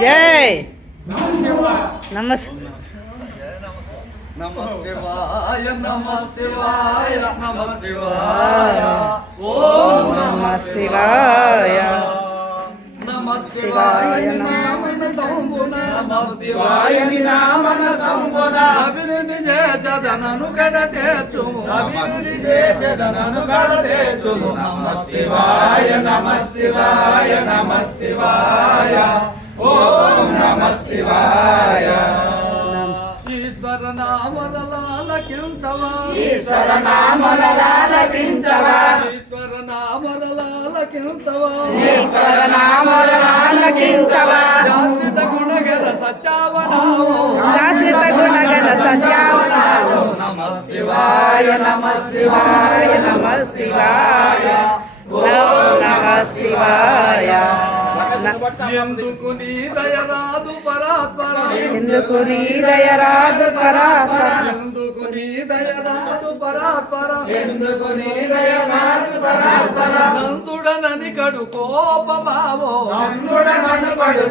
జై నమస్ నమ శివాయ నమ శివాయ నమ శివాయ ఓం నమ శివాయ నమ శివాయ నమ శివాయ నామన సంబున అభివృద్ధి చేసదనను కడతేచుము అభివృద్ధి చేసదనను కడతేచుము నమ శివాయ నమ శివాయ నమ శివాయ. ఓం నమ శివాయ. ఈశ్వర ఈశ్వర నామలకించవా ఈశ్వర నామరలాలకించవా ఈశ్వర నామలకించవా శాశ్వత గుణగల సత్యావనావు శాశ్వత గుణగణ సత్యావనాలు నమ శివాయ నమ శివాయ నమ శివాయ నమ శివాయ ఎందుకు నీ దయరాదు పరాత్పర? ఎందుకు నీ దయరాదు పరాపర ఎందుకు నీ దయరాదు పరాత్పర? ఎందుకు నీ దయరాదు పరాత్పర? నందుడనని కడు కోపమావో నందుడనని కడు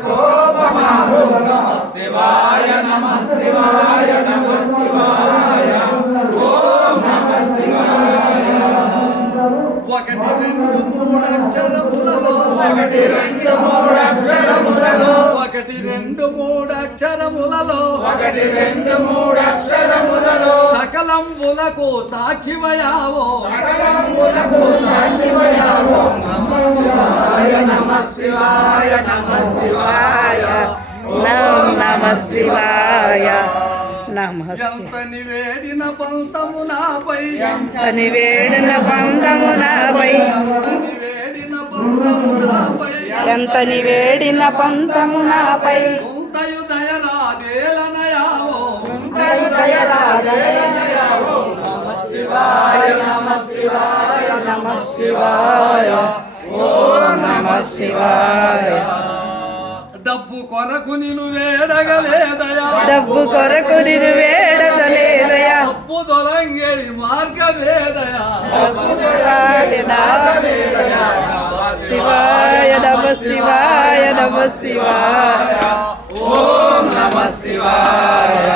రెండు మూడు అక్షరములలో ఒకటి రెండు మూడు అక్షరములలో ఒకటి రెండు మూడు అక్షరములలో ఒకటి రెండు మూడు అక్షరములలో సకలంబులకు సాక్షివయావో సకలంబులకు సాక్షివయావో నమ శివాయ నమ శివాయ నమ శివాయ నమ శివాయ ఎంతని వేడిన పంతము నాపై. అని వేడిన బంధము నాపై. ఎంతని వేడిన పంతము నాపై. ఎంతని వేడిన పంతము నాపై. దయరాదేలనయావో నమ శివాయ నమ శివాయ నమ శివాయ ఓ నమ శివాయ డబ్బు కొరకు నిన్ను వేడగలేదయా డబ్బు కొరకు నిన్ను వేడదలేదయా డబ్బు దొలంగేడి మార్గవేదయా శివాయ నమ శివాయ నమ శివాయ. ఓం నమ శివాయ.